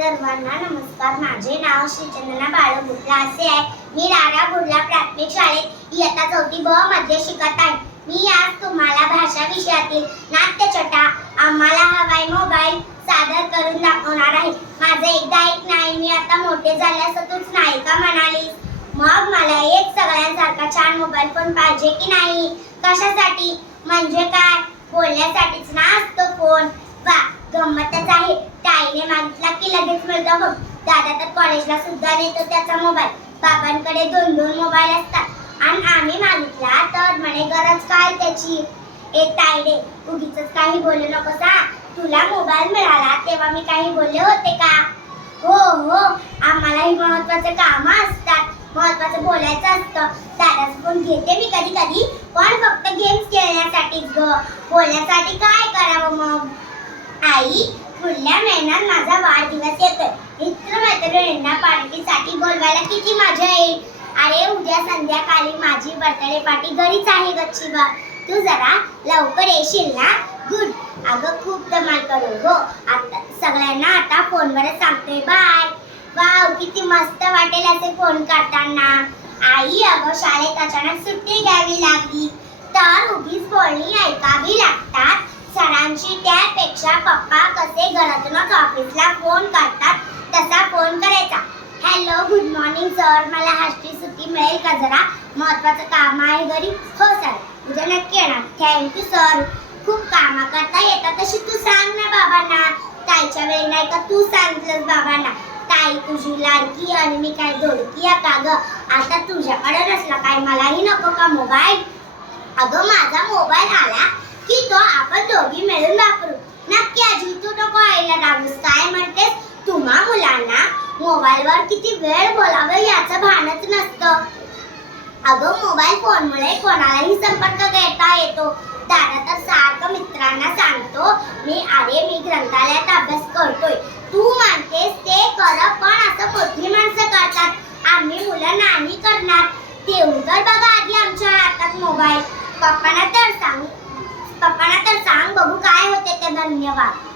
सर्वांना नमस्कार. माझे नाव श्री चंदना गुटला असे आहे. मी रारा बुर्ला प्राथमिक शाळेत इयत्ता चौथी ब मध्ये शिकत आहे. मी आज तुम्हाला भाषा विषयातील नाट्यछटा आम्हाला हवाय मोबाईल सादर करून दाखवणार आहे. माझं एकदा एक नाही मी आता मोठे झाल्यास तूच नाही का मग मला एक सगळ्यांसारखा छान मोबाईल फोन पाहिजे की नाही? कशासाठी? म्हणजे काय? बोलण्यासाठीच ना असतो फोन वा गंमतच आहे ताईने मागितला की लगेच बघ. दादा तर कॉलेजला सुद्धा नेतो त्याचा मोबाईल बाबांकडे दोन दोन मोबाईल असतात. आणि आम्ही मागितला तर म्हणे गरज काय त्याची? एक ताईडे उगीच काही बोलू नको सा तुला मोबाईल मिळाला तेव्हा मी काही बोलले होते का? हो हो. आम्हालाही महत्त्वाचे काम असतात. महत्वाचं बोलायचं असतं. दादाच फोन घेते मी कधी कधी. पण फक्त गेम्स खेळण्यासाठीच ग. बोलण्यासाठी काय करावं मग? आई पुढल्या महिन्यात माझा वाढदिवस येतोय. मित्र मैत्रिणींना पार्टीसाठी बोलवायला किती मजा येईल? अरे उद्या संध्याकाळी माझी बर्थडे पार्टी घरीच आहे गच्चीवर तू जरा लवकर येशील ना? गुड अगं खूप धमाल करू. हो आता सगळ्यांना आता फोनवरच सांगतोय बाय वाव किती मस्त वाटेल असे फोन करताना. आई अगं शाळेत अचानक सुट्टी घ्यावी लागली. तर उगीच बोलणी ऐकावी लागतात. सरांची त्यापेक्षा पप्पा कसे घरातूनच ऑफिसला फोन करतात तसा फोन करायचा. हॅलो गुड मॉर्निंग सर मला हास्टी सुट्टी मिळेल का जरा? महत्वाचं काम आहे घरी? हो सर उद्या नक्की येणार. थँक्यू सर खूप कामा करता येतात तशी तू सांग ना बाबांना. ताईच्या वेळी नाही का तू सांगितलंस बाबांना. ताई तुझी लाडकी आणि मी काय धोडकी आहे का ग? आता तुझ्याकडे नसला काय? मलाही नको का मोबाईल अगं माझा मोबाईल आला की तो आपण दोघी मिळून वापरू आईला रागूस काय म्हणतेस? तुम्हा मुलांना मोबाईलवर किती वेळ बोलावं याचं भानच नसतं. अगं मोबाईल फोनमुळे कोणालाही संपर्क घेता येतो. दादा तर सारखं मित्रांना सांगतो मी अरे मी ग्रंथालयात अभ्यास करतोय. तू म्हणतेस ते कर पण असं मोठी माणसं करतात. आम्ही मुलं नाही करणार. देऊन तर बघा आधी आमच्या हातात मोबाईल. पप्पांना तर सांग पप्पांना तर सांग बघू काय होते ते. धन्यवाद.